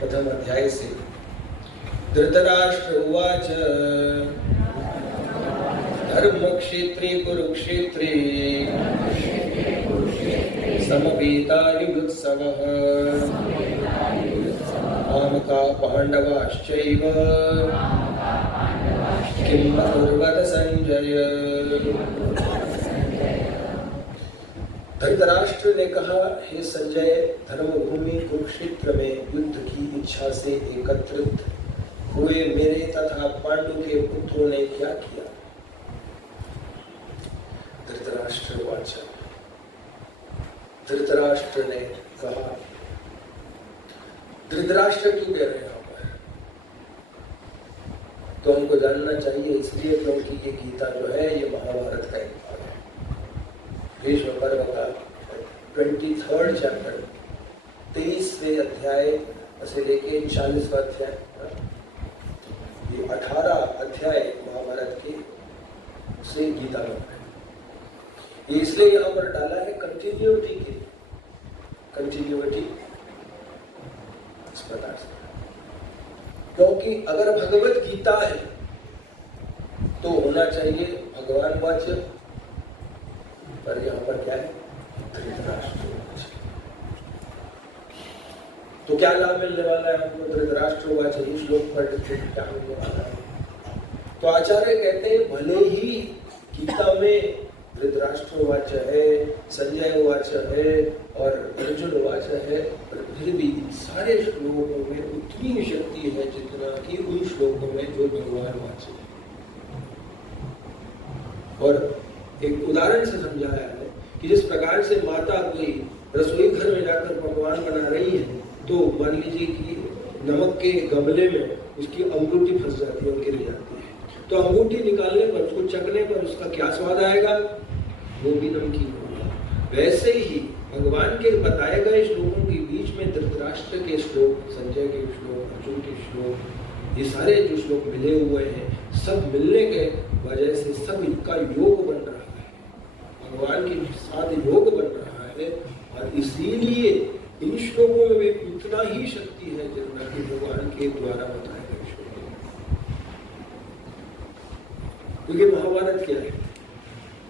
प्रथम अध्याय से। धृतराष्ट्र उवाच धर्मक्षेत्रे कुरुक्षेत्रे समवेतायुत्सवः मामका पांडवाश्चैव किं अकुर्वत संजय। धृतराष्ट्र ने कहा, हे संजय, धर्मभूमि कुरुक्षेत्र में युद्ध की इच्छा से एकत्रित हुए मेरे तथा पांडु के पुत्रों ने क्या किया। धृतराष्ट्र वाचा, धृतराष्ट्र ने कहा, धृतराष्ट्र क्यों कह रहे हैं यहाँ पर, तो हमको जानना चाहिए इसलिए क्योंकि ये गीता जो है ये महाभारत का एक भाग है। भीष्म पर्व का 23rd चैप्टर 23वें अध्याय से लेके 40वां अध्याय, ये 18 अध्याय महाभारत के से गीता में है। ये इसलिए यहाँ पर डाला है कंटिन्यूटी के, कंटिन्यूटी इस प्रकार से, क्योंकि अगर भगवत गीता है तो होना चाहिए भगवान वाच्य, पर यहाँ पर क्या है, धृतराष्ट्र वाच्य। तो क्या लाभ मिलने वाला है हमको धृतराष्ट्र वाच्य इस श्लोक पर क्या मिलने वाला है। तो आचार्य कहते हैं भले ही गीता में धृतराष्ट्र वाच्य है, संजय वाच्य है और अर्जुन वाच्य है, पर फिर भी सारे श्लोकों में उतनी ही शक्ति है जितना कि उन श्लोकों में जो भगवान वाच्य है। और एक उदाहरण से समझाया है कि जिस प्रकार से माता कोई रसोई घर में जाकर पकवान बना रही है, तो मान लीजिए कि नमक के गमले में उसकी अंगूठी फंस जाती है और गिर जाती है, तो अंगूठी निकालने पर, उसको चखने पर उसका क्या स्वाद आएगा, वो भी नमकीन होगा। वैसे ही भगवान के बताए गए श्लोकों के बीच में धृतराष्ट्र के श्लोक, संजय के श्लोक, अर्जुन के श्लोक, ये सारे जो श्लोक मिले हुए हैं, सब मिलने के वजह से सब इनका योग बन रहा है, भगवान के साथ योग बन रहा है। और इसीलिए इन श्लोकों में भी उतना ही शक्ति है जितना कि भगवान के द्वारा बताए गए श्लोक। क्योंकि महाभारत क्या है,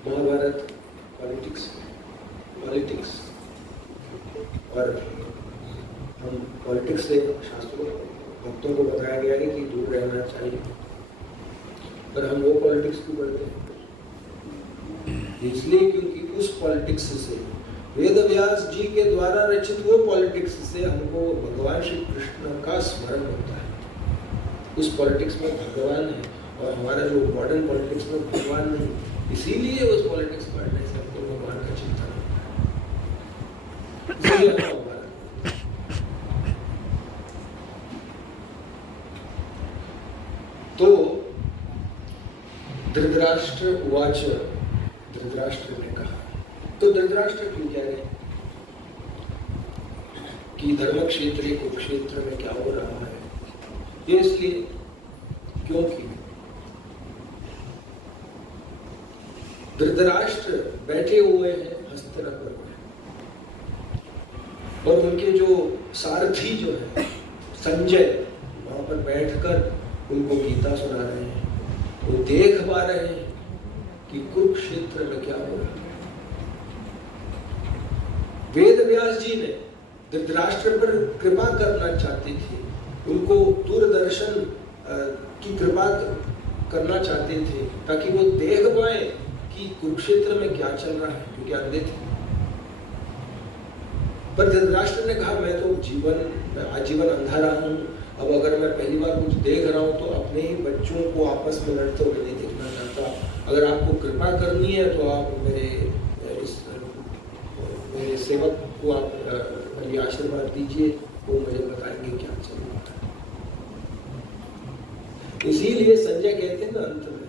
महाभारत पॉलिटिक्स, पॉलिटिक्स, और हम पॉलिटिक्स से शास्त्रों भक्तों को बताया गया है कि दूर रहना चाहिए, पर हम वो पॉलिटिक्स क्यों करते हैं, इसलिए क्योंकि उस पॉलिटिक्स से, वेद व्यास जी के द्वारा रचित वो पॉलिटिक्स से हमको भगवान श्री कृष्ण का स्मरण होता है। उस पॉलिटिक्स में भगवान है और हमारा जो मॉडर्न पॉलिटिक्स में भगवान नहीं, इसीलिए उस पॉलिटिक्स पढ़ने से हमको भगवान का चिंतन होता है। इसीलिए तो धृतराष्ट्र उवाच, धृतराष्ट्र ने कहा, तो धृतराष्ट्र क्यों कह रहे कि धर्म क्षेत्र कुरुक्षेत्र में क्या हो रहा है, ये इसलिए क्योंकि धृतराष्ट्र बैठे हुए हैं हस्तिनापुर में, और उनके जो सारथी जो है संजय, वहां पर बैठकर उनको गीता सुना रहे हैं, वो देख पा रहे हैं कि कुरुक्षेत्र में क्या हो रहा है। वेद व्यास जी ने धृतराष्ट्र पर कृपा करना चाहते थे, उनको दूरदर्शन की कृपा करना चाहते थे ताकि वो देख पाए कि कुरुक्षेत्र में क्या चल रहा है, क्योंकि अंधे थे। पर धृतराष्ट्र ने कहा, मैं तो आजीवन अंधा रहा हूं, अब अगर मैं पहली बार कुछ देख रहा हूं तो अपने ही बच्चों को आपस में लड़ते हुए नहीं देखना चाहता। अगर आपको कृपा करनी है तो आप मेरे सेवक को आप ये आशीर्वाद दीजिए, वो मुझे बताएंगे क्या चल रहा है। इसीलिए संजय कहते हैं ना अंत में,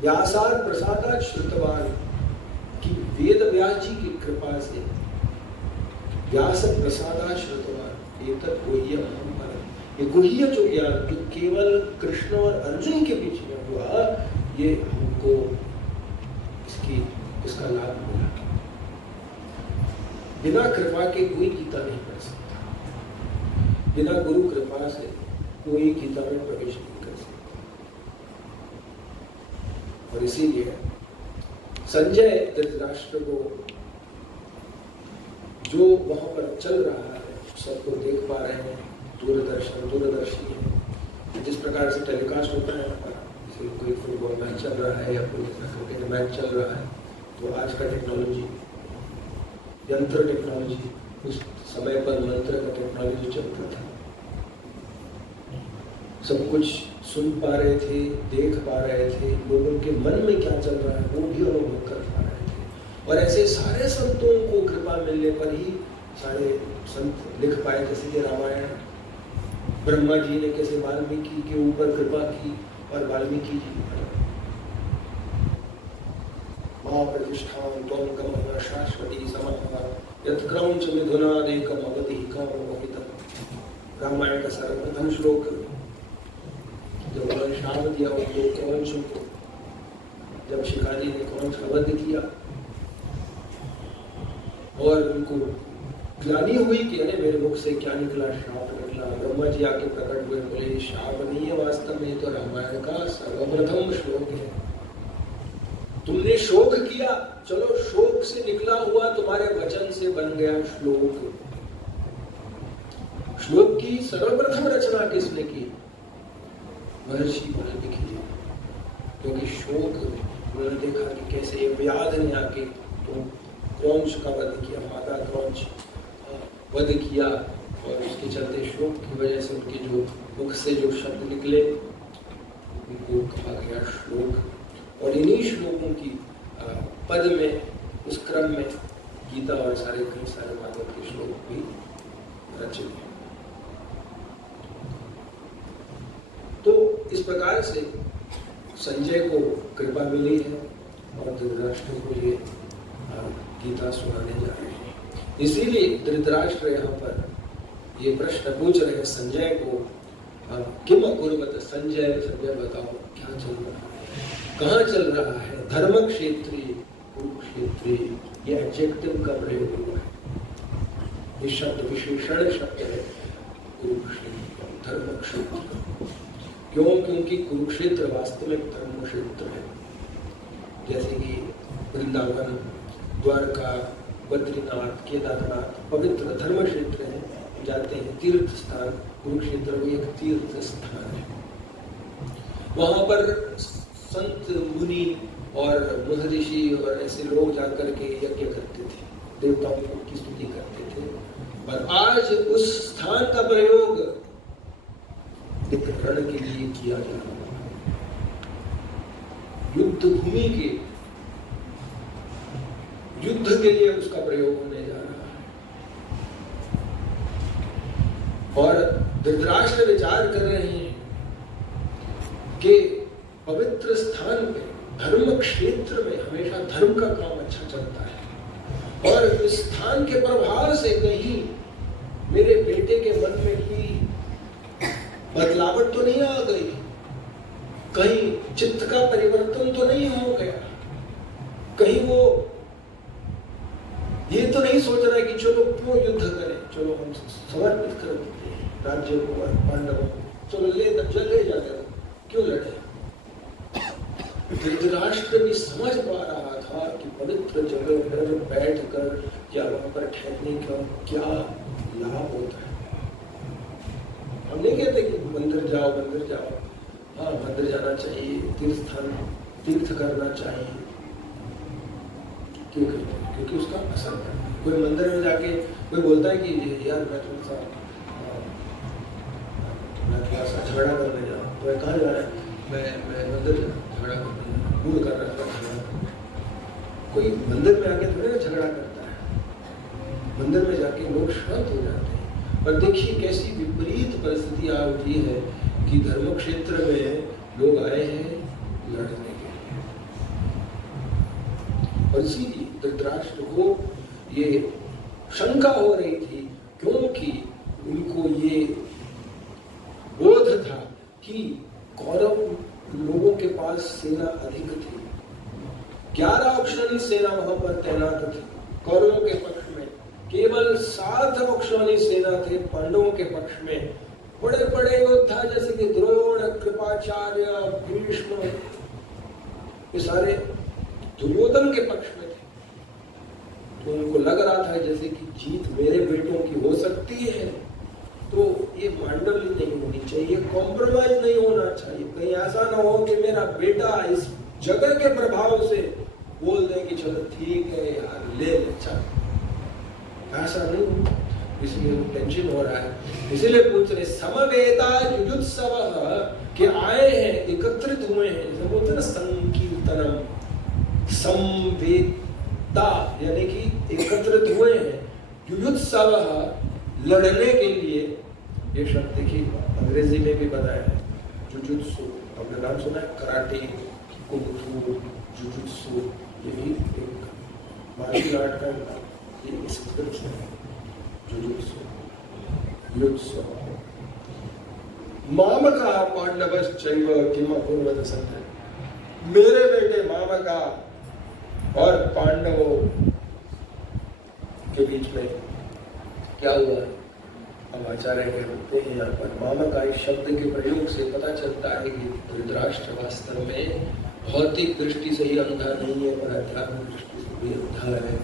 व्यासार प्रसादात श्रुतवान, कि वेद व्यास जी की कृपा से, व्यास प्रसादात श्रुतवान एतत् गुह्यम अहं परम, ये गुह्य जो ज्ञान जो केवल कृष्ण और अर्जुन के बीच में हुआ, ये हमको इसका लाभ मिला। बिना कृपा के कोई गीता नहीं पढ़ सकता। बिना गुरु कृपा से कोई गीता में प्रवेश नहीं कर सकता। और इसीलिए संजय धृतराष्ट्र को जो वहां पर चल रहा है सबको देख पा रहे हैं, दूरदर्शी है। जिस प्रकार से टेलीकास्ट होता है, जैसे कोई फुटबॉल मैच चल रहा है या कोई क्रिकेट मैच चल रहा है, तो आज का टेक्नोलॉजी, यंत्र टेक्नोलॉजी, उस समय पर मंत्र का टेक्नोलॉजी चलता था। सब कुछ सुन पा रहे थे, देख पा रहे थे, लोगों के मन में क्या चल रहा है वो भी अनुभव कर पा रहे थे। और ऐसे सारे संतों को कृपा मिलने पर ही सारे संत लिख पाए। जैसे कि रामायण, ब्रह्मा जी ने कैसे वाल्मीकि के ऊपर कृपा की और वाल्मीकि जी मां प्रतिष्ठान त्वं गमः शाश्वती समः यत् क्रौंच मिथुनादेकम् अवधीकं मोहितम्। रामायण का सर्वप्रथम श्लोक जब उन्होंने शाप दिया उनको क्रौंच को, जब शिकारी ने क्रौंच का वध किया और उनको ग्लानि हुई कि अरे मेरे मुख से क्या निकला, शाप निकला। ब्रह्मा जी आके प्रकट हुए, बोले शाप नहीं है, वास्तव में तो रामायण का सर्वप्रथम श्लोक है। तुमने शोक किया, चलो शोक से निकला हुआ तुम्हारे वचन से बन गया श्लोक। श्लोक की सर्वप्रथम रचना किसने की? महर्षि वाल्मीकि जी। क्योंकि शोक उन्होंने देखा कि कैसे व्याध ने आके तो क्रौंच का वध किया, माता क्रौंच वध किया, और उसके चलते शोक की वजह से उनके जो मुख से जो शब्द निकले उनको कहा गया श्लोक। और इन्हीं श्लोकों की पद में, उस क्रम में गीता और सारे कई सारे भागवत के श्लोक भी रचित हैं। तो इस प्रकार से संजय को कृपा मिली है और धृतराष्ट्र को ये गीता सुनाने जा रहे हैं। इसीलिए धृतराष्ट्र यहाँ पर ये प्रश्न पूछ रहे हैं संजय को, किम अकुर्वत संजय, संजय बताओ क्या चल रहा है, कहाँ चल रहा है? धर्म क्षेत्रीय, कुरुक्षेत्रीय, ये एडजेक्टिव का प्रयोग हुआ है। ये शब्द विशेषण शब्द है कुरुक्षेत्र, धर्म क्षेत्र। क्यों? क्योंकि कुरुक्षेत्र वास्तविक धर्म क्षेत्र है। जैसे कि वृंदावन, द्वारका, बद्रीनाथ, केदारनाथ पवित्र धर्म क्षेत्र है, जाते हैं तीर्थ स्थान। कुरुक्षेत्र भी एक तीर्थ स्थान है। वहां पर संत मुनि और महर्षि और ऐसे लोग जाकर के यज्ञ करते थे, देवताओं की स्तुति करते थे। और आज उस स्थान का प्रयोग एक रण के लिए किया जा रहा है। युद्ध भूमि के युद्ध के लिए उसका प्रयोग होने जा रहा है। और धृतराष्ट्र विचार कर रहे हैं कि पवित्र स्थान में, धर्म क्षेत्र में हमेशा धर्म का काम अच्छा चलता है। और इस स्थान के प्रभाव से कहीं मेरे बेटे के मन में कोई बदलावट तो नहीं आ गई, कहीं चित्त का परिवर्तन तो नहीं हो गया, कहीं वो ये तो नहीं सोच रहा है कि चलो क्यों युद्ध करें, चलो हम समर्पित कर देते हैं राज्य को और पांडवों को, चलो ले जाते क्यों लड़े। धृतराष्ट्र भी समझ पा रहा था कि पवित्र जगह पर बैठ कर या वहां पर ठहरने का क्या लाभ होता है। हम नहीं कहते कि मंदिर जाओ, हाँ मंदिर जाना चाहिए, तीर्थ करना चाहिए। क्यों करते? क्योंकि उसका असर है। कोई मंदिर में जाके कोई बोलता है कि यार मैं थोड़ा सा झगड़ा करने जा रहा हूँ, तो कहाँ जा रहा है? मैं मंदिर झगड़ा दूर कर रहा था। कोई मंदिर में आके थोड़े ना झगड़ा करता है, मंदिर में जाके लोग शांत हो जाते हैं। और देखिए कैसी विपरीत परिस्थिति आ उठी है कि धर्म क्षेत्र में लोग आए हैं लड़ने के लिए। और इसीलिए धृतराष्ट्र को ये शंका हो रही थी, क्योंकि उनको ये बोध था कि कौरव लोगों के पास सेना अधिक थी। 11 अक्षौहिणी सेना वहां पर तैनात थी कौरवों के पक्ष में, केवल 7 अक्षौहिणी सेना थे पांडवों के पक्ष में। बड़े बड़े योद्धा जैसे कि द्रोण, कृपाचार्य, भीष्म, ये सारे दुर्योधन के पक्ष में थे। तो उनको लग रहा था जैसे कि जीत मेरे बेटों की हो सकती है, तो ये मांडलिक नहीं होनी चाहिए, कॉम्प्रोमाइज नहीं होना चाहिए। कहीं ऐसा ना हो कि मेरा बेटा इस जगह के प्रभाव से बोल दे कि चलो ठीक है यार ले अच्छा, ऐसा नहीं, इसलिए टेंशन हो रहा है। इसीलिए पूछ रहे समवेता युजुत्सव के आए हैं, एकत्रित हुए हैं, जैसे बोलते हैं ना संकीर्तनम, समवेता यानी कि एकत्रित हुए हैं, युजुत्सव लड़ने के लिए। ये शब्द देखिए अंग्रेजी में भी बताया है, जुजुत्सु, आपने नाम सुना है, कराटे, कुंग-फू, जुजुत्सु, ये भी एक मार्शल आर्ट का ये संस्कृत से है, जुजुत्सु, युत्सु। मामका पांडवश्चैव किम अकुर्वत सन्ते, मेरे बेटे मामका और पांडवों के बीच में क्या हुआ? हम आचार्य कहते हैं यहाँ पर मामका इस शब्द के प्रयोग से पता चलता है कि धृतराष्ट्र वास्तव में भौतिक दृष्टि से ही अंधा नहीं है, पर आध्यात्मिक दृष्टि से भी अंधा है।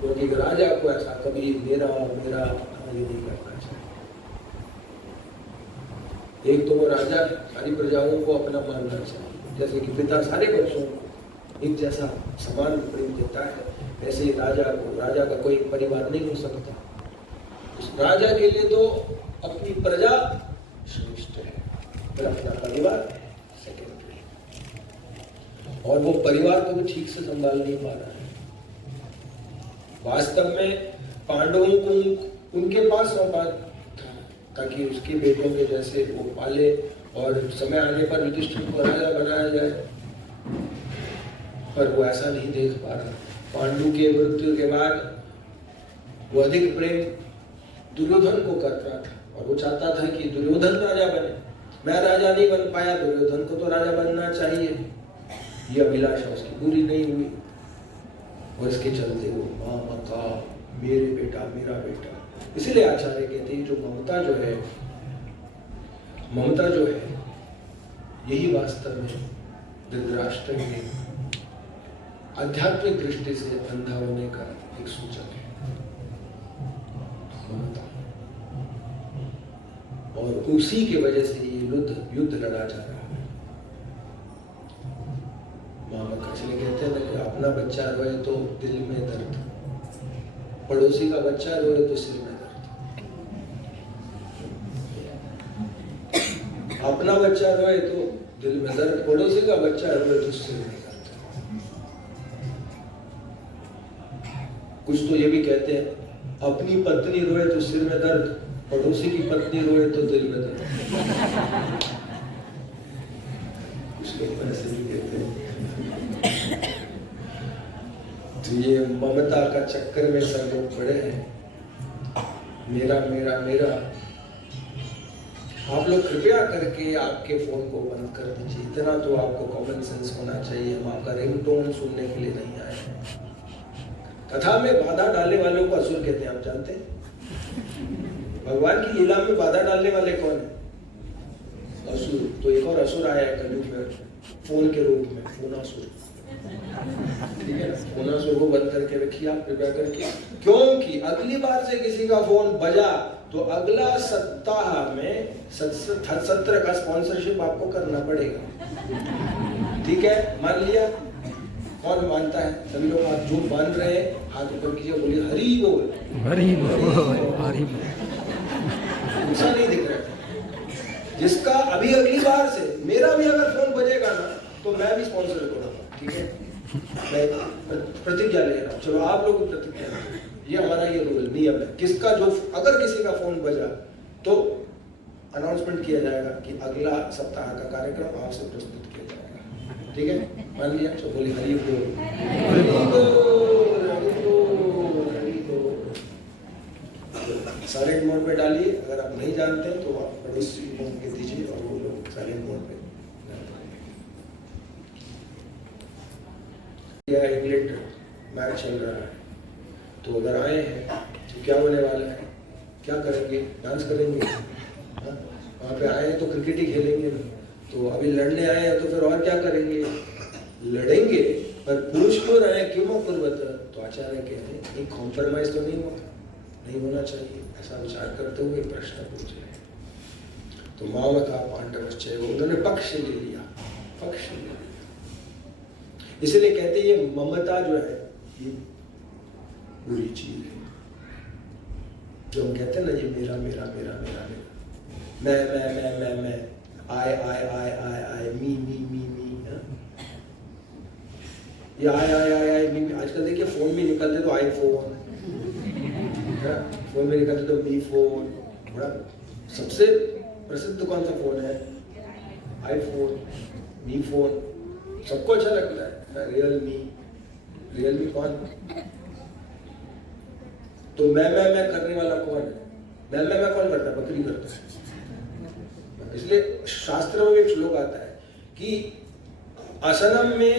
क्योंकि राजा को ऐसा कभी मेरा मेरा ये नहीं करना चाहिए। एक तो वो राजा सारी प्रजाओं को अपना मानना चाहिए, जैसे कि पिता सारे बच्चों को एक जैसा समान प्रेम देता है, ऐसे ही राजा का कोई परिवार नहीं हो सकता। उस राजा के लिए तो अपनी प्रजा श्रेष्ठ है, फिर अपना परिवार सेकेंडरी, और वो परिवार को भी ठीक से संभाल नहीं पा रहा है। वास्तव में पांडवों को उनके पास सौंपा था ताकि उसके बेटों के जैसे वो पाले और समय आने पर युधिष्ठिर को राजा बनाया जाए, पर वो ऐसा नहीं देख पा रहा। पांडु के मृत्यु के बाद वो अधिक प्रेम दुर्योधन को कर रहा था, और वो चाहता था कि दुर्योधन राजा बने। मैं राजा नहीं बन पाया, दुर्योधन को तो राजा बनना चाहिए, ये अभिलाषा उसकी पूरी नहीं हुई, और इसके चलते वो मामका, मेरे बेटा मेरा बेटा। इसीलिए आचार्य कहते हैं जो ममता जो है यही वास्तव में धृतराष्ट्र के आध्यात्मिक दृष्टि से अंधा होने का एक सूचक है, ममता। और उसी की वजह से ये युद्ध लड़ा जा रहा है। मामका इसलिए कहते हैं ना कि अपना बच्चा रोए तो दिल में दर्द, पड़ोसी का बच्चा रोए तो सिर में दर्द। अपना बच्चा रोए तो दिल में दर्द, पड़ोसी का बच्चा रोए तो सिर में दर्द। कुछ तो ये भी कहते हैं अपनी पत्नी रोए तो सिर में दर्द, पड़ोसी की पत्नी रोए तो दिल में दर्द। कुछ लोग ऐसे भी कहते हैं। तो ये ममता का चक्कर में सब लोग पड़े हैं, मेरा मेरा मेरा। आप लोग कृपया करके आपके फोन को बंद कर दीजिए, इतना तो आपको कॉमन सेंस होना चाहिए। हम आपका रिंगटोन सुनने के लिए नहीं आए हैं। कथा में बाधा डालने वालों को असुर कहते हैं, आप जानते हैं? भगवान की लीला में बाधा डालने वाले कौन है? असुर। तो एक और असुर आया है कलयुग में फोन के रूप में, फोनासुर। ठीक है ना, फोनासुर को बंद करके रखिए आप कृपया करके, क्योंकि अगली बार से किसी का फोन बजा तो अगला सप्ताह में सत्र का स्पॉन्सरशिप आपको करना पड़ेगा। ठीक है, मान लिया? कौन मानता है? सभी लोग आप जो मान रहे हैं हाथ ऊपर कीजिए, बोलिए हरि बोल, हरि बोल, हरि बोल। ऐसा नहीं दिख रहा है। जिसका अभी अगली बार से मेरा भी अगर फोन बजेगा ना तो मैं भी स्पॉन्सर करूंगा। ठीक है, मैं प्रतिज्ञा ले रहा हूँ। चलो आप लोग प्रतिज्ञा, ये हमारा ये रूल नियम है। किसका जो अगर किसी का फोन बजा तो अनाउंसमेंट किया जाएगा कि अगला सप्ताह का कार्यक्रम आपसे प्रस्तुत किया जाएगा। ठीक है, मान लिया? तो बोलिए हरि बोल, हरि बोल, हरि बोल, हरि बोल। साइलेंट मोड पे डालिए। अगर आप नहीं जानते हैं तो आप पड़ोसी को के दीजिए और वो लोग साइलेंट मोड पे। इंग्लैंड मैच चल रहा है तो अगर आए हैं तो क्या होने वाला है, क्या करेंगे, डांस करेंगे? वहाँ पे आए हैं तो क्रिकेट ही खेलेंगे ना। तो अभी लड़ने आए हैं तो फिर और क्या करेंगे, लड़ेंगे। पर पुरुष क्यों रहे, क्यों पूर्वत? तो आचार्य कहते हैं नहीं, कॉम्प्रोमाइज तो नहीं हुआ, नहीं होना चाहिए। ऐसा विचार करते हुए प्रश्न पूछे। तो मामका पांडवश्चैव, उन्होंने पक्ष ले लिया, पक्ष ले लिया। इसलिए कहते हैं ये ममता जो है ये बुरी चीज है। जो हम कहते हैं ना ये मेरा मेरा मेरा मेरा मेरा, मैं, I, मी, ये I, मी। आजकल देखिए फोन में निकलते तो आईफोन, फोन में निकलते तो मी फोन। बड़ा सबसे प्रसिद्ध कौन सा फोन है? आईफोन, मी फोन, सबको अच्छा लगता है। रियलमी कौन? तो मैं करने वाला कौन है? मैं कौन करता है? बकरी करता है। इसलिए शास्त्र में एक श्लोक आता है कि असनम में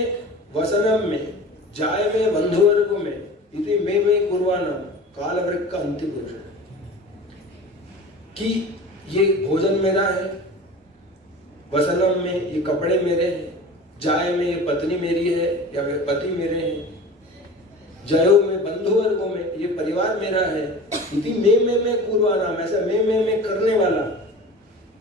वसनम में जाय में बंधुवर्ग में इति में कुर्वाणम कालवृक्क अंतिम पुरुष, कि ये भोजन मेरा है, वसनम में ये कपड़े मेरे हैं, जाय में ये पत्नी मेरी है या वे पति मेरे हैं, जयो में बंधुवर्गों में ये परिवार मेरा है, इति में कुर्वाणम, ऐसा में करने वाला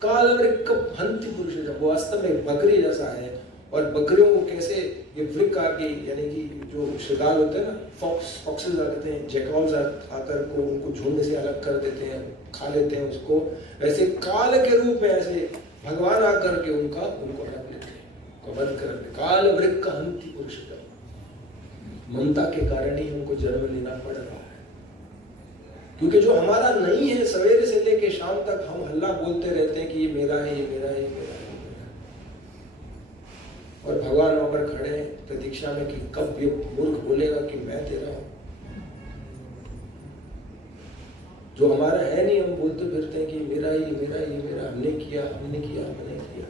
कालवृक्क हंति पुरुष, वो वास्तव में बकरी जैसा है। और बकरियों को कैसे ये वृक्क आके, यानी कि जो शिकार होते हैं ना, फॉक्सेस आते हैं, जैकॉल्स आकर को उनको झुंड से अलग कर देते हैं, खा लेते हैं उसको, वैसे काल के रूप में ऐसे भगवान आकर के उनको हड़प लेते हैं, उनको वध कर देते। काल वृक्क हंति पुरुष, ममता के कारण ही उनको जन्म लेना पड़ रहा है। क्योंकि जो हमारा नहीं है, सवेरे से लेके शाम तक हम हल्ला बोलते रहते हैं कि ये मेरा है, ये मेरा है, ये मेरा है। और भगवान वहां पर खड़े हैं प्रतीक्षा में कि कब ये मूर्ख बोलेगा कि मैं तेरा हूं। जो हमारा है नहीं, हम बोलते फिरते हैं कि मेरा ही मेरा ही मेरा, हमने किया हमने किया हमने किया।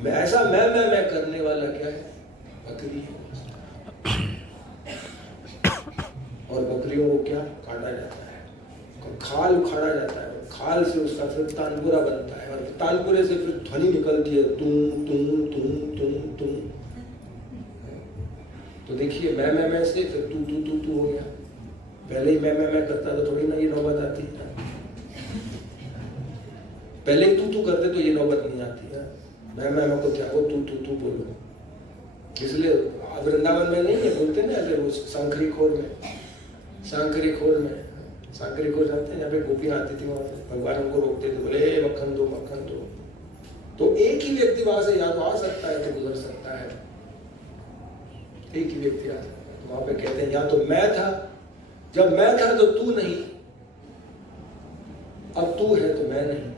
मैं ऐसा मैं करने वाला क्या है? बकरी है। और बकरियों को क्या काटा जाता है, खाल उखाड़ा जाता है, खाल से उसका फिर तानपुरा बनता है, और तानपुरे से फिर ध्वनि निकलती है, तुम तुम तुम तुम तुम। तो देखिए मैं से फिर तू हो गया। पहले ही मैं करता तो थोड़ी ना ये नौबत आती है। पहले ही तू करते तो ये नौबत नहीं आती है। मैं को क्या, वो तू बोलो। इसलिए वृंदावन में नहीं है, बोलते ना ऐसे, वो सांकरी खोर में जाते हैं, यहाँ पे गोपियां आती थी, वहां से भगवान उनको रोकते थे, बोले मक्खन दो। तो एक ही व्यक्ति वहां से या तो आ सकता है तो गुजर सकता है, एक ही व्यक्ति आ सकता है। तो वहां पे कहते हैं या तो मैं था, जब मैं था तो तू नहीं, अब तू है तो मैं नहीं।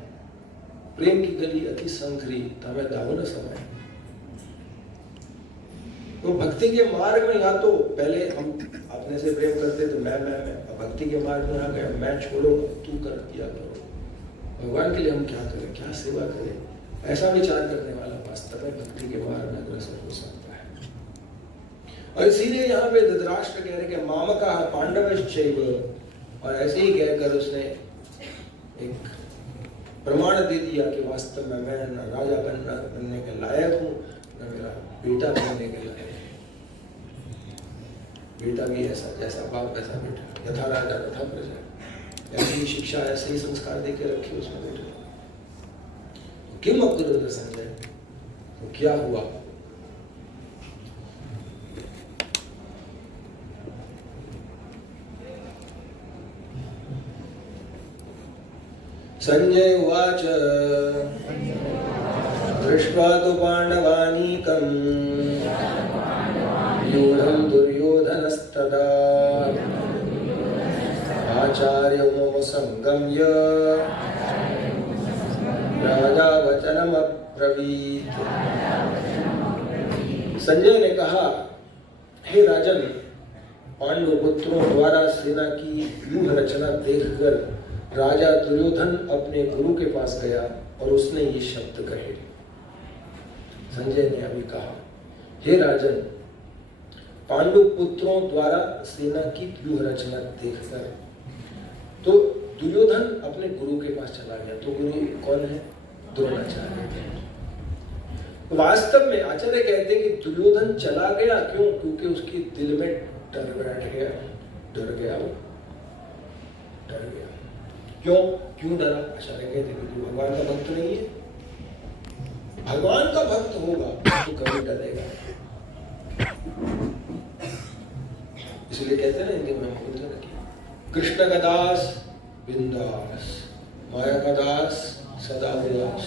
प्रेम की गली अति संकरी, तमें दाहो न समय। तो भक्ति के मार्ग में या तो पहले हम अपने से प्रेम करते तो मैं, भक्ति के मार्ग में आ गया मैं छोड़ो तू कर दिया करो। भगवान के लिए हम क्या करें, क्या सेवा करें, ऐसा विचार करने वाला वास्तव में भक्ति के मार्ग में अग्रसर हो सकता है। और इसीलिए यहाँ पे धृतराष्ट्र कह रहे कि मामका पांडवश्चैव, और ऐसे ही कहकर उसने एक प्रमाण दे दिया कि वास्तव में मैं न राजा बनने के लायक हूँ, न मेरा बेटा बनने के लायक। बेटा भी ऐसा, जैसा बाप वैसा बेटा, यथा राजा तथा प्रजा। ऐसी ही शिक्षा, ऐसे ही संस्कार देके रखे उसमें बेटे। तो किम अकुरुत संजय, तो क्या हुआ? संजय उवाच दृष्ट्वा तु पांडवानीकं यूढं दुर्योधनस्तदा आचार्यमुपसंगम्य राजा वचनमब्रवीत्। संजय ने कहा, हे राजन, पांडव पुत्रों द्वारा सेना की व्यूह रचना देखकर राजा दुर्योधन अपने गुरु के पास गया और उसने ये शब्द कहे। संजय ने अभी कहा, हे राजन, पांडु पुत्रों द्वारा सेना की व्यूह रचना देखकर तो दुर्योधन अपने गुरु के पास चला गया। तो गुरु कौन है? द्रोणाचार्य। वास्तव में आचार्य कहते हैं कि दुर्योधन चला गया क्यों? क्योंकि उसके दिल में डर बैठ गया, डर गया। क्यों डरा? आचार्य कहते हैं कि भगवान का भक्त नहीं है। भगवान का भक्त होगा तो कभी डरेगा। इसलिए कहते हैं ना हिंदी में बोलते हैं कि कृष्ण का दास बिंदास, माया का दास सदा उदास।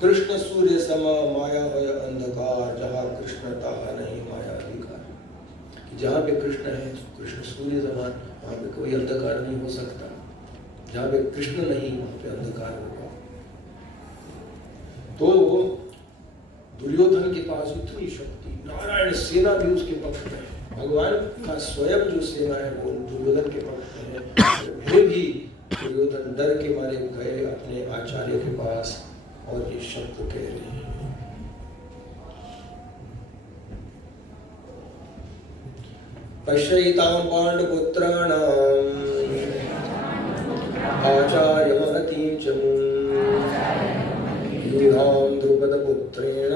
कृष्ण सूर्य सम माया है अंधकार, जहाँ कृष्ण तहाँ नहीं माया अधिकार। जहाँ पे कृष्ण है, कृष्ण सूर्य समान, वहाँ पे कोई अंधकार नहीं हो सकता। जहाँ पे कृष्ण नहीं, वहाँ पे अंधकार होगा। तो दुर्योधन के पास इतनी शक्ति, नारायण सेना भी उसके पक्ष में, भगवान का स्वयं जो सेना है वो दुर्योधन के पक्ष में है। फिर भी दुर्योधन डर के मारे गए अपने आचार्य के पास और ये शब्द कह रहे हैं, पश्यैतां पांडुपुत्राणाम् आचार्यमहतीं च युधां द्रुपदपुत्रेण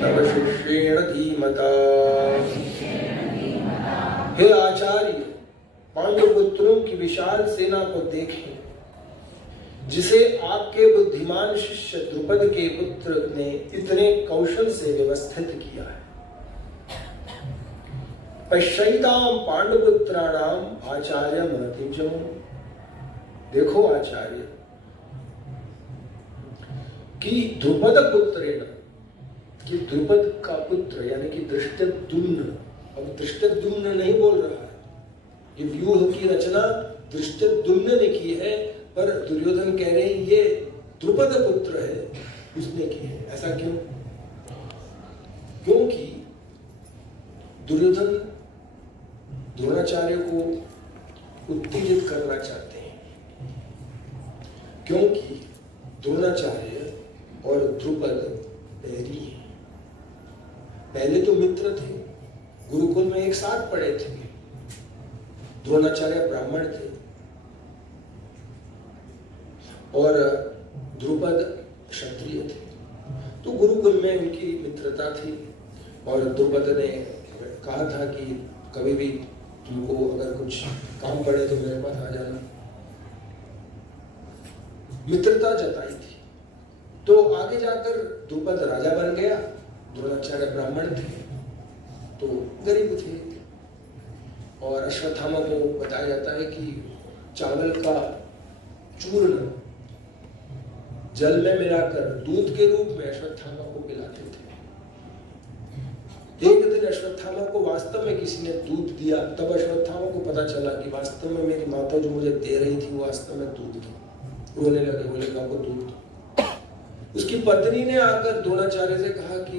तव शिष्येण धीमता। हे आचार्य, पांडुपुत्रों की विशाल सेना को देखें, जिसे आपके बुद्धिमान शिष्य द्रुपद के पुत्र ने इतने कौशल से व्यवस्थित किया है। पश्यैतां पांडुपुत्राणाम आचार्य महतीं च। देखो आचार्य कि द्रुपद पुत्रेण, कि द्रुपद का पुत्र यानी कि धृष्टद्युम्न, अब धृष्टद्युम्न नहीं बोल रहा है, ये व्यूह की रचना धृष्टद्युम्न ने की है, पर दुर्योधन कह रहे हैं ये द्रुपद पुत्र है, उसने की है। ऐसा क्यों? क्योंकि दुर्योधन द्रोणाचार्य को उत्तेजित करना चाहते हैं, क्योंकि द्रोणाचार्य और द्रुपद बैरी हैं। पहले तो मित्र थे, गुरुकुल में एक साथ पढ़े थे। द्रोणाचार्य ब्राह्मण थे और द्रुपद क्षत्रिय थे, तो गुरुकुल में उनकी मित्रता थी। और द्रुपद ने कहा था कि कभी भी तुमको अगर कुछ काम पड़े तो मेरे पास आ जाना, मित्रता जताई थी। तो आगे जाकर द्रुपद राजा बन गया, द्रोणाचार्य ब्राह्मण थे तो गरीब थे। और अश्वत्थामा को बताया जाता है कि चावल का चूर्ण जल में मिलाकर दूध के रूप में अश्वत्थामा को पिलाते थे। एक दिन अश्वत्थामा को वास्तव में किसी ने दूध दिया, तब अश्वत्थामा को पता चला कि वास्तव में मेरी माता जो मुझे दे रही थी वो वास्तव में दूध थी। रोने लगे, बोले को दूध दो। उसकी पत्नी ने आकर द्रोणाचार्य से कहा कि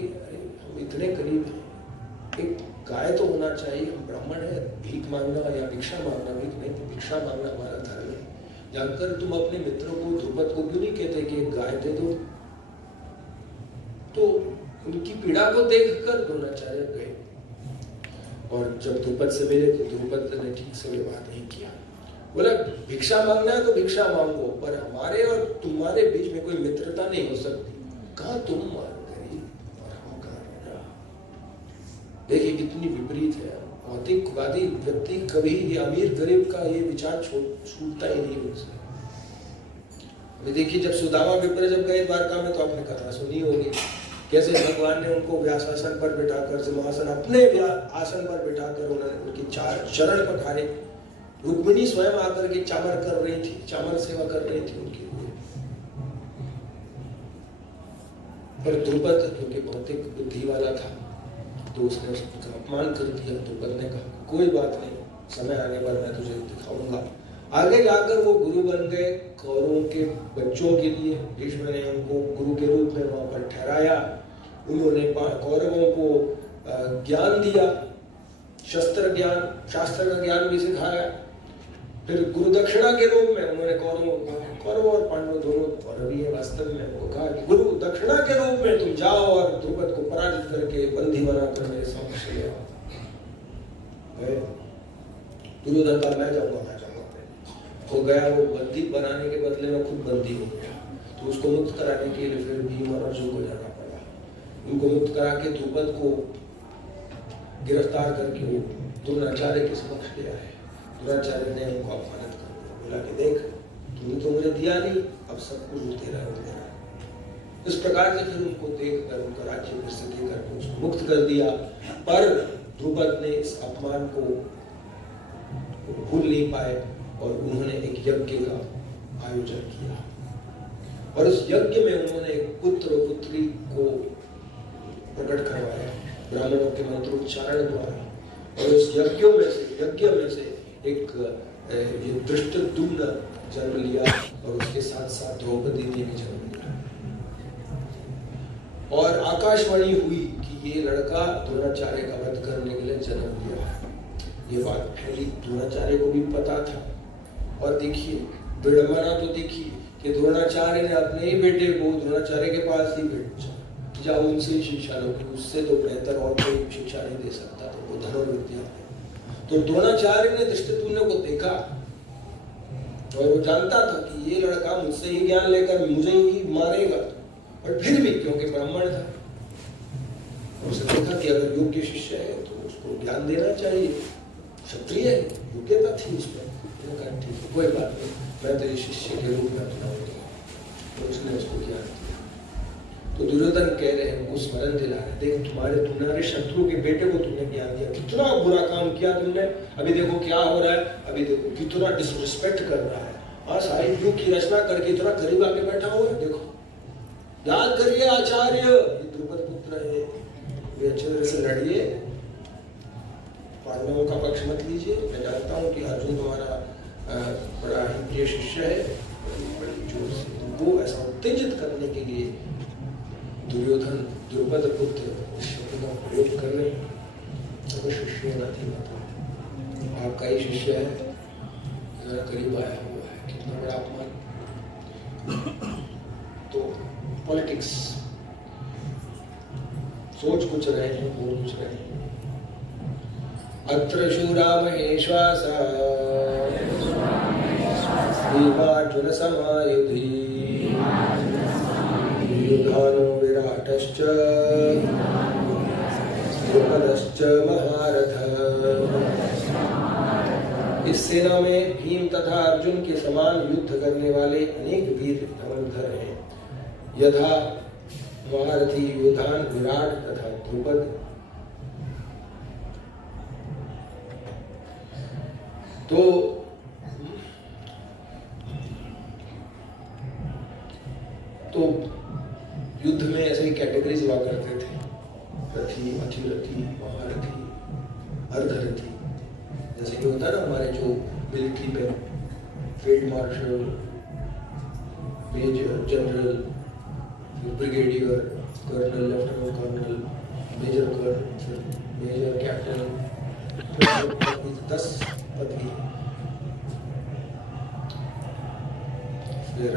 हम इतने करीब हैं, एक गाय तो होना चाहिए, हम ब्राह्मण है, भीख मांगना या भिक्षा मांगना, भीख नहीं तो भिक्षा मांगना हमारा धर्म है। जाकर तुम अपने मित्रों को द्रुपद को क्यों नहीं कहते कि एक गाय दे दो? तो उनकी पीड़ा को देखकर द्रोणाचार्य गए और जब द्रुपद से मिले तो द्रुपद ने ठीक से व्यवहार नहीं किया। बोला भिक्षा मांगना है तो भिक्षा मांगो, पर हमारे और तुम्हारे बीच में कोई मित्रता नहीं हो सकती। कहा तुम गरीब और हम कहा राजा। देखिए कितनी विपरीत है। भौतिकवादी व्यक्ति कभी अमीर गरीब का ये विचार छूटता ही नहीं उनसे। देखिए जब सुदामा विप्र जब गए द्वारका में तो आपने कथा सुनी होगी, कैसे भगवान ने उनको व्यासासन पर बिठाकर, सिंहासन अपने आसन पर बिठाकर उन्होंने उनकी चरण पखारे। रुक्मिणी स्वयं आकर के चामर कर रही थी, चामर सेवा कर रही थी उनकी। पर द्रुपद क्योंकि भौतिक बुद्धि वाला था तो उसने उसका अपमान कर दिया। द्रुपद ने कहा कोई बात नहीं, समय आने पर मैं तुझे दिखाऊंगा। आगे जाकर वो गुरु बन गए कौरवों के बच्चों के लिए। भीष्म ने उनको गुरु के रूप में वहां पर ठहराया। उन्होंने कौरवों को ज्ञान दिया, शस्त्र ज्ञान, शास्त्र का ज्ञान भी सिखाया। फिर गुरु दक्षिणा के रूप में उन्होंने कौरव और पांडव दोनों, और अभी ये वास्तव में वो कहा कि गुरु दक्षिणा के रूप में तुम जाओ और द्रुपद को पराजित करके बंदी बनाकर मेरे समक्ष ले आओ। दुर्योधन का मैं जाऊंगा। वो गया, वो बंदी बनाने के बदले में खुद बंदी हो गया। तो उसको मुक्त कराने के लिए फिर भीम और अर्जुन को जाना पड़ा। उनको मुक्त करा के द्रुपद को गिरफ्तार करके वो द्रोणाचार्य के समक्ष ले आए। द्रोणाचार्य ने उनको अपमानित कर दिया, बोला कि देख तूने तो मुझे दिया नहीं, अब सब कुछ तेरा हो गया। इस प्रकार से फिर उनको देख कर उनका राज्य फिर से देकर उसको मुक्त कर दिया। पर द्रुपद ने इस अपमान को भूल नहीं पाए और उन्होंने एक यज्ञ का आयोजन किया और उस यज्ञ में उन्होंने एक पुत्र और पुत्री को प्रकट करवाया ब्राह्मणों के मंत्रोच्चारण द्वारा। और उस यज्ञ में से एक धृष्टद्युम्न जन्म लिया और उसके साथ साथ द्रौपदी ने भी जन्म लिया। और आकाशवाणी हुई कि ये लड़का द्रोणाचार्य का वध करने के लिए जन्म लिया है। ये बात फैली, द्रोणाचार्य को भी पता था। और देखिए विडंबना तो देखिए कि द्रोणाचार्य ने अपने ही बेटे को द्रोणाचार्य के पास ही भेजा, जाओ उनसे ही शिक्षा लो, उससे तो बेहतर और कोई शिक्षा नहीं दे सकता। तो वो धनुर्विद्या। तो द्रोणाचार्य ने धृष्टद्युम्न को देखा और वो जानता था कि ये लड़का मुझसे ही ज्ञान लेकर मुझे ही मारेगा, और फिर भी क्योंकि ब्राह्मण था उसने देखा कि अगर योग्य शिष्य है तो उसको ज्ञान देना चाहिए, क्षत्रिय योग्यता थी उसमें। ठीक है, कोई बात नहीं, मैं तेरे शिष्य के रूप में अपनाऊंगा। तो उसने उसको ज्ञान दिया। तो दुर्योधन कह रहे हैं, उनको स्मरण दिला रहे, देख तुम्हारे शत्रु के बेटे को तुमने ज्ञान दिया, कितना बुरा काम किया तुमने। अभी देखो क्या हो रहा है, अभी देखो कितना डिसरिस्पेक्ट कर रहा है। हाँ साहित्य की रचना करके इतना करीब आके बैठा हुआ है। देखो याद करिए आचार्य, ये द्रुपद पुत्र है, वे अच्छे तरह से लड़िए, पांडवों का पक्ष मत लीजिए। मैं जानता हूँ कि अर्जुन तुम्हारा बड़ा ही प्रिय शिष्य है, बड़ी जोर से तुमको ऐसा उत्तेजित करने के लिए दुर्योधन द्रुपद पुत्र शब्द का प्रयोग कर रहे हैं। तो शिष्य नहीं होता, आपका ही शिष्य है, जरा करीब आया हुआ है, कितना बड़ा अपमान। तो पॉलिटिक्स, सोच कुछ रहे हैं, बोल कुछ रहे हैं। अत्र शूरा महेश्वासा भीमार्जुन समायुधि युधानो विराटश्च द्रुपदश्च महारथ। इस सेना में भीम तथा अर्जुन के समान युद्ध करने वाले अनेक वीर धनुर्धर हैं, यथा महारथी युधान, विराट तथा द्रुपद। तो युद्ध में ऐसे ही कैटेगरीज हुआ करते थे, रथी, अतिरथी, महारथी, अर्धरथी। जैसे कि होता है ना हमारे जो मिलिट्री पे field marshal, major general, brigadier, colonel, lieutenant colonel, major colonel, major captain, 10 पदवी। फिर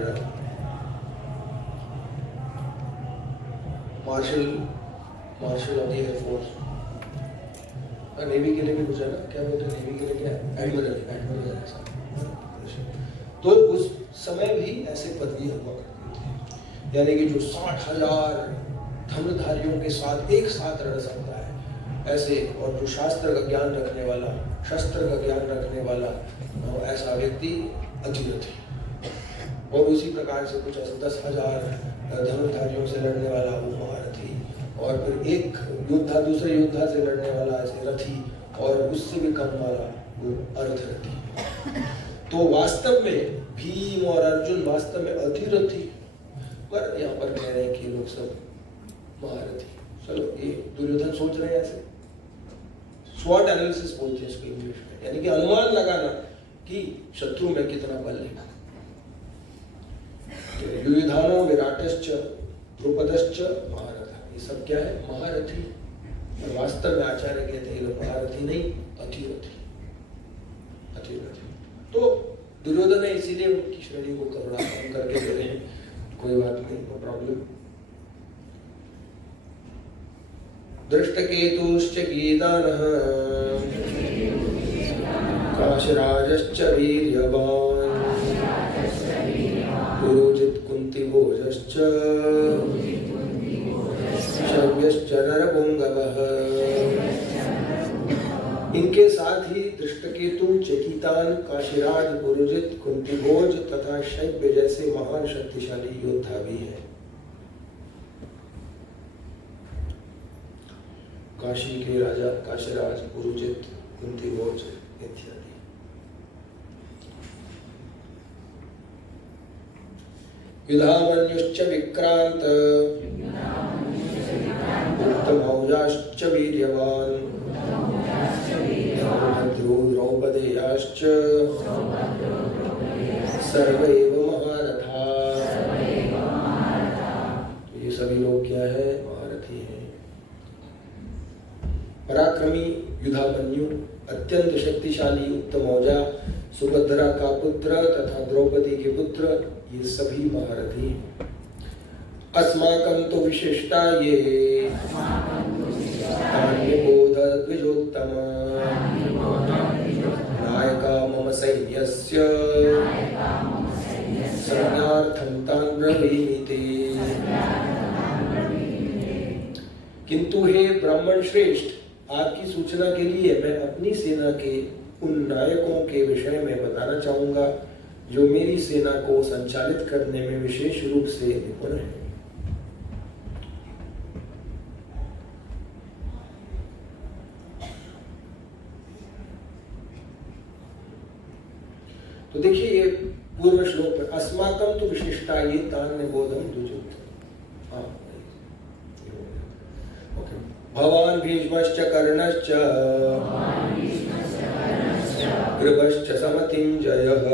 marshal of the air force, navy के लिए भी कुछ है ना, क्या बोलते हैं नेवी के लिए, क्या एडमिरल ऐसा। तो उस समय भी ऐसे पदवी हुआ करती थी, यानी कि जो 60,000 धनुर्धारियों के साथ एक साथ लड़ सकता है ऐसे, और जो शास्त्र का ज्ञान रखने वाला, शस्त्र का ज्ञान रखने वाला ऐसा व्यक्ति अतिरथी। और उसी प्रकार से कुछ ऐसे 10,000 धनुर्धारियों से लड़ने वाला वो महारथी, और फिर एक योद्धा दूसरे योद्धा से लड़ने वाला ऐसे रथी, और उससे भी कम वाला वो अर्धरथी। तो वास्तव में भीम और अर्जुन वास्तव में अतिरथी, पर यहाँ पर कह रहे हैं कि लोग सब महारथी। चलो ये दुर्योधन सोच रहे हैं ऐसे, स्वॉट एनालिसिस बोलते हैं इसको इंग्लिश में, यानी कि अनुमान लगाना कि शत्रु में कितना बल है। युधानो विराटश्च द्रुपदश्च महारथ, ये सब क्या है, महारथी। और वास्तव में आचार्य कहते हैं लोग महारथी नहीं, अतिरथी। तो दुर्योधन ने इसीलिए उनकी श्रेणी को थोड़ा कम करके दे रहे हैं, कोई बात नहीं, नो प्रॉब्लम। दृष्टकेतुश्च गीतानः काशराजश्च वीर्यवान् पुरोजित कुन्तिभोजश्च शव्यश्च नरपुंगवः। इनके साथ ही दृष्टकेतु, चकितान, काशीराज, पुरोजित, कुंतीभोज तथा शैव्य जैसे महान शक्तिशाली योद्धा भी हैं। काशी के राजा काशीराज, पुरोजित, कुंतीभोज इत्यादि। युधामन्युश्च विक्रांत उत्तमौजाश्च वीर्यवान् द्रौपदेयाश्च सर्वैव महारथा। ये सभी लोग क्या है? महारथी हैं। पराक्रमी युधामन्यु, अत्यंत शक्तिशाली उत्तमौजा, सुभद्रा का पुत्र तथा द्रौपदी के पुत्र, ये सभी महारथी हैं। अस्माकं तो विशिष्टा ये बोध द्विजोत्तम नायका मम सैन्यस्य संज्ञार्थं तान् ब्रवीमि। किंतु हे ब्राह्मण श्रेष्ठ, आपकी सूचना के लिए मैं अपनी सेना के उन नायकों के विषय में बताना चाहूंगा जो मेरी सेना को संचालित करने में विशेष रूप से निपुण है। तो देखिए ये पूर्व श्लोक में अस्माकं तो विशिष्टा ये तान् निबोधं द्विजोत्तम। भवान् भीष्मश्च कर्णश्च कृपश्च समतिञ्जयः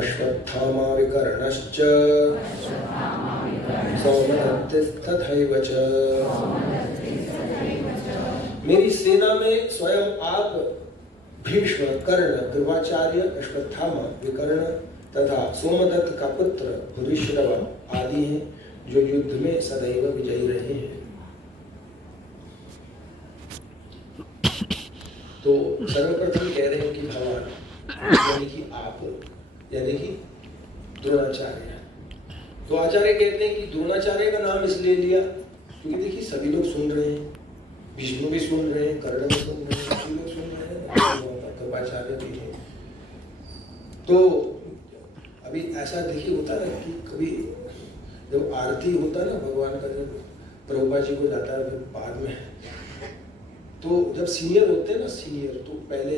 अश्वत्थामा विकर्णश्च सौमदत्तिस्तथैव च। मेरी सेना में स्वयं आप भीष्म, कर्ण, कृपाचार्य, अश्वत्थामा, विकर्ण तथा सोमदत्त का पुत्र भूरिश्रवा आदि हैं जो युद्ध में सदैव विजयी रहे हैं। तो सर्वप्रथम कह रहे हैं कि भगवान यानी कि आप, यानी कि द्रोणाचार्य। तो आचार्य कहते हैं कि द्रोणाचार्य का नाम इसलिए लिया क्योंकि देखिए सभी लोग सुन रहे हैं, भीष्म भी सुन रहे हैं, कर्ण भी सुन रहे हैं, सभी लोग सुन रहे हैं, कृपाचार्य भी है। तो अभी ऐसा देखिए होता है कि कभी जब आरती होता है ना भगवान का, जब प्रभुपाद जी को जाता है फिर बाद में, तो जब सीनियर होते हैं ना सीनियर, तो पहले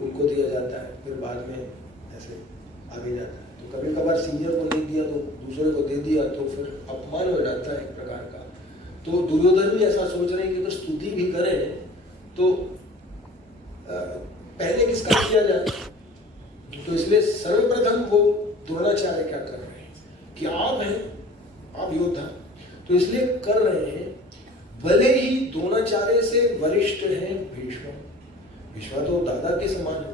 उनको दिया जाता है फिर बाद में ऐसे आगे जाता है। तो कभी कभार सीनियर को नहीं दिया तो दूसरे को दे दिया तो फिर अपमान हो जाता है एक प्रकार का। तो दुर्योधन भी ऐसा सोच रहे हैं कि अगर स्तुति भी करें तो पहले किसका किया जाए। तो इसलिए सर्वप्रथम वो द्रोणाचार्य क्या कर रहे हैं कि आप हैं, आप योद्धा, तो इसलिए कर रहे हैं। भले ही द्रोणाचार्य से वरिष्ठ हैं भीष्म, भीष्म तो दादा के समान है,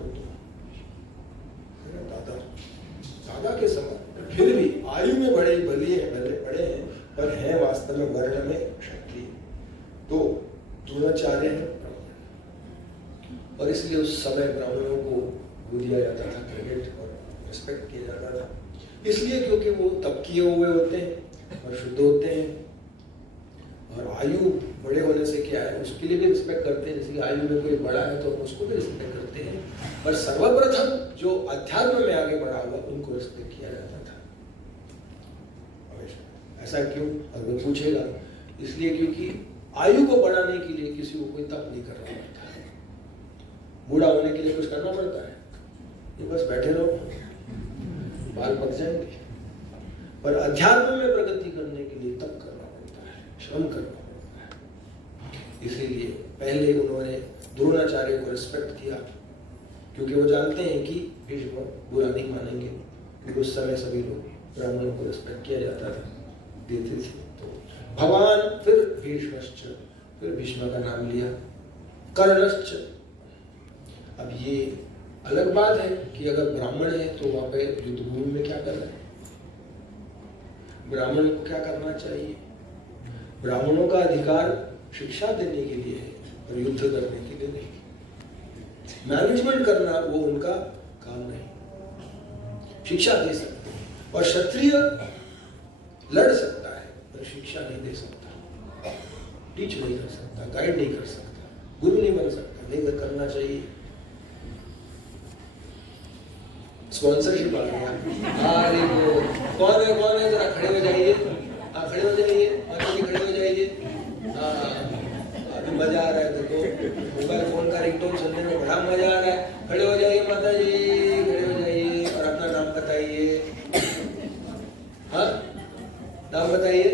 दादा के समान, फिर भी आयु में बड़े भले हैं, भले बड़े हैं, पर हैं वास्तव में वर्ण में क्षत्रिय। तो द्रोणाचार्य हैं और इसलिए उस समय ब्राह्मणों को दिया जाता था क्रेडिट और रिस्पेक्ट किया जाता था, इसलिए क्योंकि वो तब किए हुए होते हैं और शुद्ध होते हैं। और आयु बड़े होने से क्या है, उसके लिए भी रिस्पेक्ट करते हैं, जैसे कि आयु में कोई बड़ा है तो उसको भी रिस्पेक्ट करते हैं। पर सर्वप्रथम जो अध्यात्म में आगे बढ़ा हुआ उनको रिस्पेक्ट किया जाता था हमेशा। ऐसा क्यों? अगर पूछेगा, इसलिए क्योंकि आयु को बढ़ाने के लिए किसी को कोई तप नहीं करना पड़ता है, बूढ़ा होने के लिए कुछ करना पड़ता है? ये बस बैठे रहो, बाल पक जाएंगे। पर अध्यात्म में प्रगति करने के लिए तप करना पड़ता है, श्रम करना पड़ता है। इसीलिए पहले उन्होंने द्रोणाचार्य को रिस्पेक्ट किया, क्योंकि वो जानते हैं कि भीष्म बुरा नहीं मानेंगे, क्योंकि उस समय सभी लोग ब्राह्मणों को रिस्पेक्ट किया जाता था, देते थे। तो भगवान, फिर भीष्मश्च, फिर भीष्म का नाम लिया, कर्णश्च। अब ये अलग बात है कि अगर ब्राह्मण है तो वहां पे युद्ध भूमि में क्या कर रहे हैं, ब्राह्मण को क्या करना चाहिए? ब्राह्मणों का अधिकार शिक्षा देने के लिए है और युद्ध करने के लिए नहीं। मैनेजमेंट करना वो उनका काम नहीं। शिक्षा दे सकते हैं और क्षत्रिय लड़ सकता है पर शिक्षा नहीं दे सकता, टीच नहीं कर सकता, गाइड नहीं कर सकता, गुरु नहीं बन सकता। नहीं करना चाहिए। स्पॉन्सरशिप आ गया। अरे वो कौन है जरा खड़े हो जाइए, खड़े हो जाइए, माता जी खड़े हो जाइए। अभी मजा आ रहा है, देखो मोबाइल फोन का रिंगटोन सुनने में बड़ा मजा आ रहा है। खड़े हो जाइए माता जी, खड़े हो जाइए और अपना नाम बताइए। हाँ, नाम बताइए।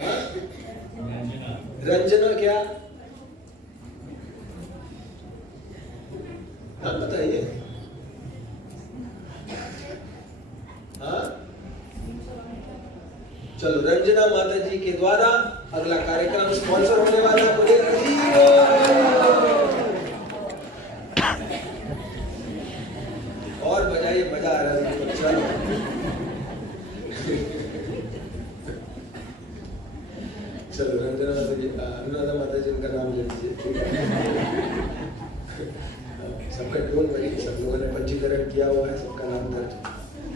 हाँ? रंजना क्या? नाम बताइए। हाँ, चलो रंजना माता जी के द्वारा अगला कार्यक्रम स्पॉन्सर होने वाला है। और बजाइए, मजा आ रहा है। चलो चलो रंजना माता जी, अनुराधा माता जी उनका नाम ले लीजिए। सबका टोन वही, सब लोगों ने पंजीकरण किया हुआ है, सबका नाम दर्ज,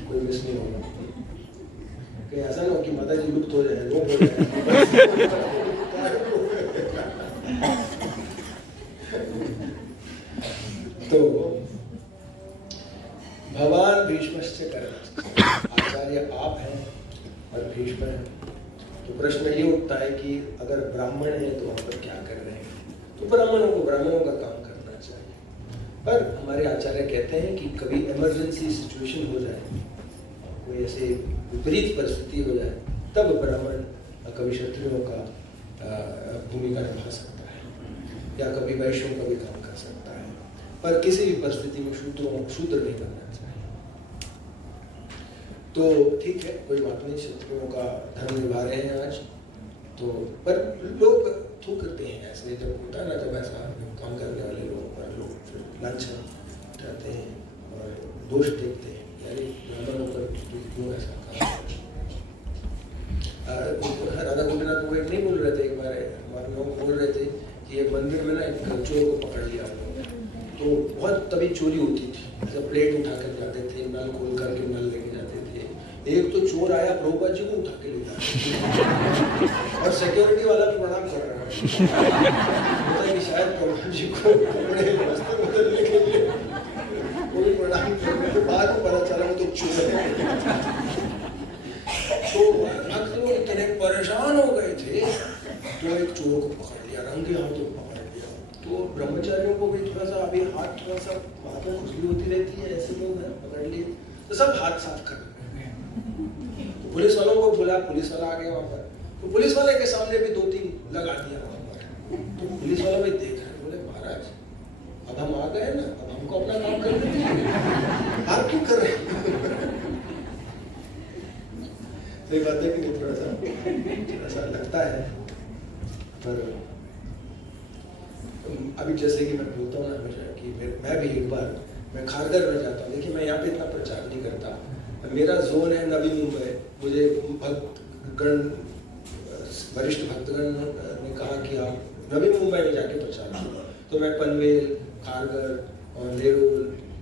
कोई मिस नहीं होगा। कहीं ऐसा ना हो कि माता जी लुप्त हो जाए, लोग हो जाए। तो भगवान भीष्मश्च कर्मच, आचार्य आप हैं और भीष्म हैं। तो प्रश्न ये उठता है कि अगर ब्राह्मण है तो वहां पर क्या कर रहे हैं? तो ब्राह्मणों को ब्राह्मणों का काम करना चाहिए। पर हमारे आचार्य कहते हैं कि कभी इमरजेंसी सिचुएशन हो जाए, कोई ऐसे विपरीत परिस्थिति हो जाए, तब ब्राह्मण कभी क्षत्रियों का भूमिका निभा सकता है या कभी वैश्यों का भी काम कर सकता है। पर किसी भी परिस्थिति में शूद्र नहीं बनना चाहिए। तो ठीक है, कोई बात नहीं, क्षत्रियों का धर्म निभा रहे हैं आज। तो पर लोग थूकते हैं ऐसे, जब होता है ना, जब ऐसा काम करने वाले लोगों पर लोग फिर लांछन उठाते हैं और दोष देखते हैं, यानी ब्राह्मणों पर क्यों ऐसा काम। राधा गोविंदनाथ वो नहीं बोल रहे थे, एक बार हमारे लोग बोल रहे थे कि एक मंदिर में ना एक चोर को पकड़ लिया, तो बहुत तभी चोरी होती थी, ऐसा प्लेट उठा कर जाते थे, नल खोल करके नल लेके जाते थे। एक तो चोर आया, प्रभुपाद जी को उठा के ले जाता और सिक्योरिटी वाला भी प्रणाम कर रहा है कि शायद प्रभुपाद जी को कपड़े वस्त्र बदलने के लिए वो भी प्रणाम कर रहे थे। बाद में पता चला वो तो चोर है। तो लोग इतने परेशान हो गए थे तो एक चोर को पकड़ लिया, रंगे हाथों पकड़ लिया। तो ब्रह्मचारियों को भी थोड़ा सा अभी हाथ थोड़ा सा हाथों में खुजली होती रहती है, ऐसे लोग हैं, पकड़ लिए तो सब हाथ साफ कर रहे। तो पुलिस वालों को बोला, पुलिस वाला आ गया वहां पर, तो पुलिस वाले के सामने भी 2-3 लगा दिया वहां पर। तो पुलिस वाला भी देख रहे, बोले महाराज अब हम आ गए ना, अब हमको अपना काम करने दीजिए, आप क्यों कर रहे हैं? तो ये बात है कि थोड़ा सा लगता है। पर अभी जैसे कि मैं बोलता हूँ ना हमेशा कि मैं भी एक बार मैं खारगर में जाता हूँ। देखिए मैं यहाँ पे इतना प्रचार नहीं करता, मेरा जोन है नवी मुंबई। मुझे भक्तगण, वरिष्ठ भक्तगण ने कहा कि आप नवी मुंबई में जाके प्रचार करो, तो मैं पनवेल, खारगर और नेरुल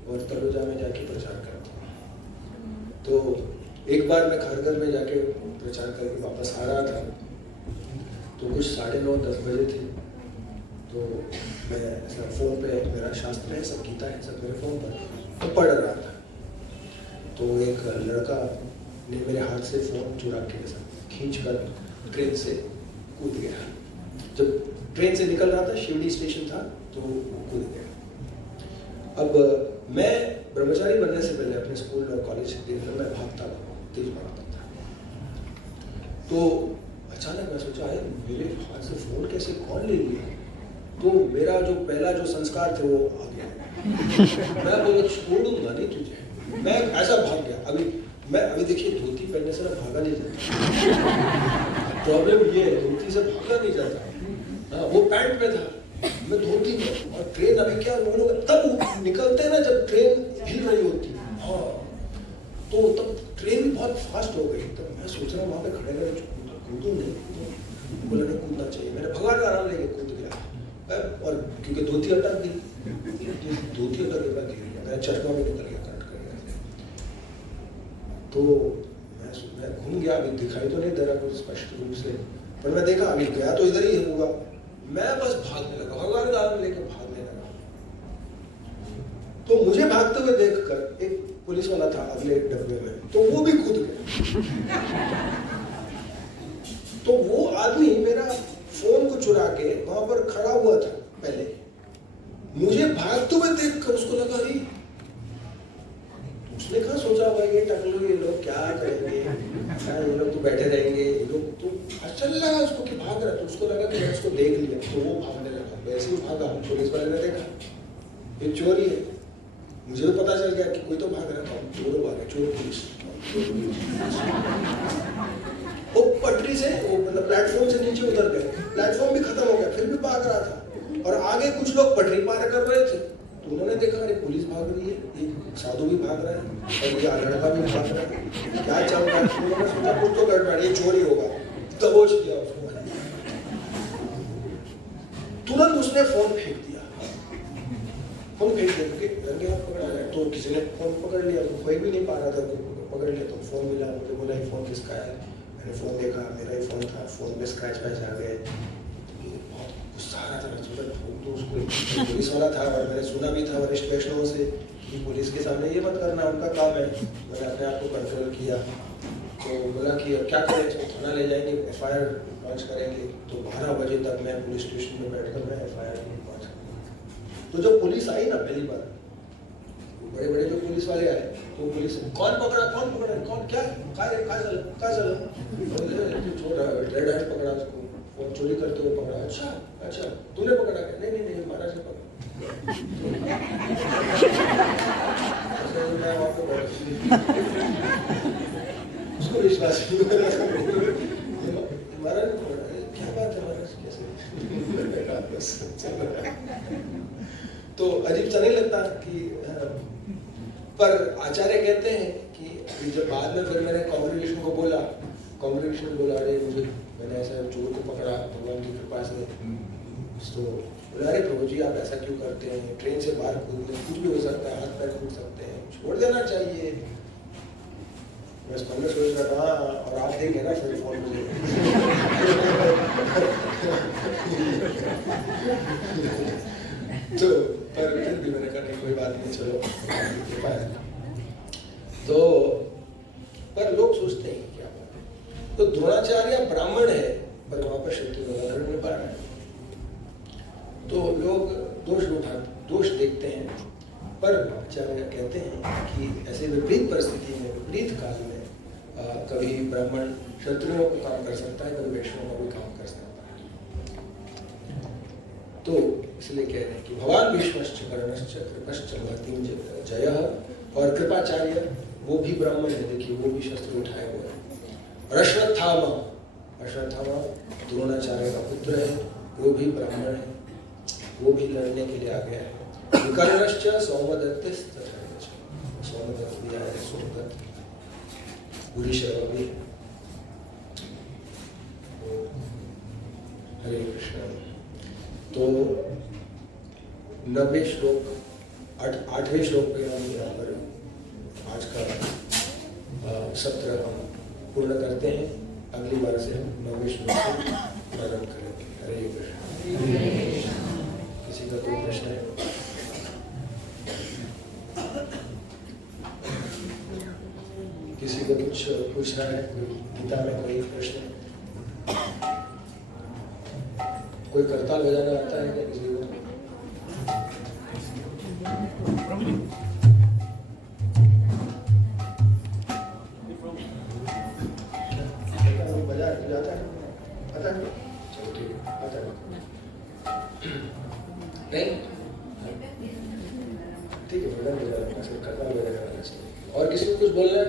और तलोजा में जाके प्रचार करता हूँ। तो एक बार मैं खारगर में जाके प्रचार करके वापस आ रहा था, तो कुछ 9:30-10 बजे थे। तो मैं ऐसा फ़ोन पे, मेरा शास्त्र है सब, गीता है सब मेरे फ़ोन पर, तो पढ़ रहा था। तो एक लड़का ने मेरे हाथ से फ़ोन चुरा के ऐसा खींच कर ट्रेन से कूद गया। जब ट्रेन से निकल रहा था, शिवड़ी स्टेशन था, तो वो कूद गया। अब मैं ब्रह्मचारी बनने से पहले अपने स्कूल और कॉलेज के दिन मैं भागता था, तेज भागता था। तो अचानक मैं सोचा है मेरे हाथ से फ़ोन कैसे कौन ले लिया। तो मेरा जो पहला जो संस्कार थे वो आ गया। मैं बोला छोड़ूंगा नहीं तुझे। मैं ऐसा भाग गया। अभी देखिए धोती पहनने से ना भागा नहीं जाता। प्रॉब्लम ये है, धोती से भागा नहीं जाता। हाँ, वो पैंट में था, मैं 2-3 और ट्रेन अभी क्या लोग तब निकलते हैं ना जब ट्रेन हिल रही होती है, हाँ, तो तब ट्रेन भी बहुत फास्ट हो गई। तब मैं सोच रहा हूँ वहाँ पे खड़े रहे, कूदूँ नहीं, बोला नहीं कूदना चाहिए। मैंने भगवान का नाम लेके कूद गया, और क्योंकि धोती अटक गई, धोती अटक गई, मेरा चश्मा भी निकल गया, कट कर गया। तो मैं घूम गया, अभी दिखाई तो नहीं दे रहा कुछ स्पष्ट रूप से, पर मैं देखा अभी गया तो इधर ही होगा। मैं बस भागने लगा, भगवान का नाम लेकर भागने लगा। तो मुझे भागते हुए देखकर एक पुलिस वाला था अगले डब्बे में, तो वो भी कूद गया। तो वो आदमी मेरा फोन को चुरा के वहां पर खड़ा हुआ था पहले, मुझे भागते हुए देखकर उसको लगा अरे, उसने कहा सोचा होगा ये टकलू ये लोग क्या करेंगे, ये लोग तो बैठे रहेंगे, ये लोग तो अच्छा लगा उसको कि भाग रहा, तो उसको लगा कि मैं उसको देख लिया, तो वो भागने लगा। वैसे ही भागा, पुलिस वाले ने देखा ये चोरी है, मुझे भी पता चल गया कि कोई तो भाग रहा था, चोर भागे, चोर पुलिस। वो पटरी से, वो मतलब प्लेटफॉर्म से नीचे उतर गए, प्लेटफॉर्म भी खत्म हो गया, फिर भी भाग रहा था, और आगे कुछ लोग पटरी पार कर रहे थे, तो उन्होंने देखा अरे पुलिस भाग रही है, एक साधु भी भाग रहा है और ये लड़का भी भाग रहा है, क्या चल रहा है। उन्होंने सोचा कुछ तो गड़बड़, ये चोरी होगा, दबोच दिया उसको। तुरंत उसने फोन फेंक दिया, फोन फेंक दिया क्योंकि रंगे हाथ पकड़ा गया। तो किसी ने फोन पकड़ लिया, कोई भी नहीं पा रहा था, पकड़ लिया, तो फोन मिला, मुझे बोला ये फोन किसका है। मैंने फोन देखा, मेरा ही फोन था, फोन में स्क्रैच पैच आ गए, बहुत गुस्सा आ रहा था। तो उसको पुलिस वाला था और मैंने सुना भी था वरिष्ठ वैष्णवों से कि पुलिस के सामने ये मत करना, उनका काम है। मैंने अपने आप को कंट्रोल किया, तो बोला कि अब क्या करें, तो थाना ले जाएंगे, FIR लॉन्च करेंगे। तो 12 बजे तक मैं पुलिस स्टेशन में बैठकर मैं FIR लॉन्च करूँगा। तो जब पुलिस आई ना पहली बार, बड़े बड़े जो पुलिस वाले आए, तो पुलिस कौन पकड़ा, कौन क्या चला, छोटा रेड हैंड पकड़ा उसको, फोन चोरी करते हुए पकड़ा। अच्छा तूने पकड़ा क्या? नहीं महाराज ने पकड़ा। उसको विश्वास नहीं, महाराज ने पकड़ा, क्या बात है महाराज, कैसे? तो अजीब सा नहीं लगता कि, पर आचार्य कहते हैं कि जब बाद में फिर मैंने कांग्रेगेशन को बोला, अरे मुझे, मैंने ऐसा चोर को पकड़ा भगवान की कृपा से, तो बोला अरे प्रभु जी आप ऐसा क्यों करते हैं, ट्रेन से बाहर कूदने कुछ भी हो सकता है, हाथ पैर कूद सकते हैं, छोड़ देना चाहिए। बस मैंने सोच रहा था, और आप देखे ना फिर फोन मुझे तो पर फिर भी मैंने कहा नहीं कोई बात नहीं, चलो। तो पर लोग सोचते हैं क्या बात है, तो द्रोणाचार्य ब्राह्मण है पर वहां पर शत्रुघ्न धर्म में पा रहा है, तो लोग दोष देखते हैं। पर आचार्य कहते हैं कि ऐसे विपरीत परिस्थिति में, विपरीत काल में कभी ब्राह्मण क्षत्रियों को काम कर सकता है, कभी वैष्णवों का भी काम कर सकता है। तो इसलिए कह रहे हैं कि भगवान भीष्मश्च कर्णश्च कृपश्च महतीं जयः, और कृपाचार्य वो भी ब्राह्मण है, देखिए वो भी शस्त्र उठाए हुए हैं। अश्वत्थामा द्रोणाचार्य का पुत्र है, वो भी ब्राह्मण है, वो भी लड़ने के लिए आ गया है। विकर्णश्च सौमदत्तश्च, सौमदत्त भी आया है, सोमदत्त भूरिश्रवा भी। हरे कृष्ण। तो 90वें श्लोक 8वें श्लोक पे हम यहाँ पर आज का सत्र हम पूर्ण करते हैं। अगली बार से हम 9वें श्लोक से प्रारंभ करेंगे। हरे कृष्ण। किसी का कोई प्रश्न है? किसी को कुछ पूछना है? गीता में कोई प्रश्न? कोई करताल बजाना आता है क्या किसी को? बजाता है? आता है? चलो ठीक है, आता है। नहीं ठीक है, भजन बजा रहा है, करताल बजा रहा है। और किसी को कुछ बोलना है?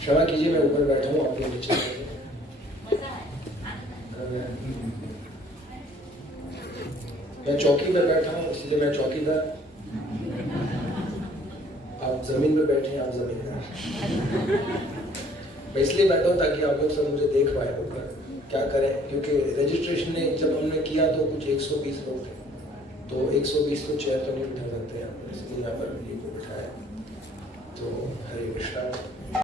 क्षमा कीजिए, मैं ऊपर बैठा हूँ, आप लोग नीचे मैं चौकी पर बैठा हूँ, इसलिए मैं चौकीदार। आप जमीन पे बैठे हैं, आप जमींदार। मैं इसलिए बैठा हूँ ताकि आप लोग सब मुझे देख पाए ऊपर। क्या करें, क्योंकि रजिस्ट्रेशन ने जब हमने किया तो कुछ 120 लोग थे, तो 120 तो चेयर तो नहीं उठा सकते हैं, इसलिए यहाँ पर को बिठाया। तो हरे कृष्णा।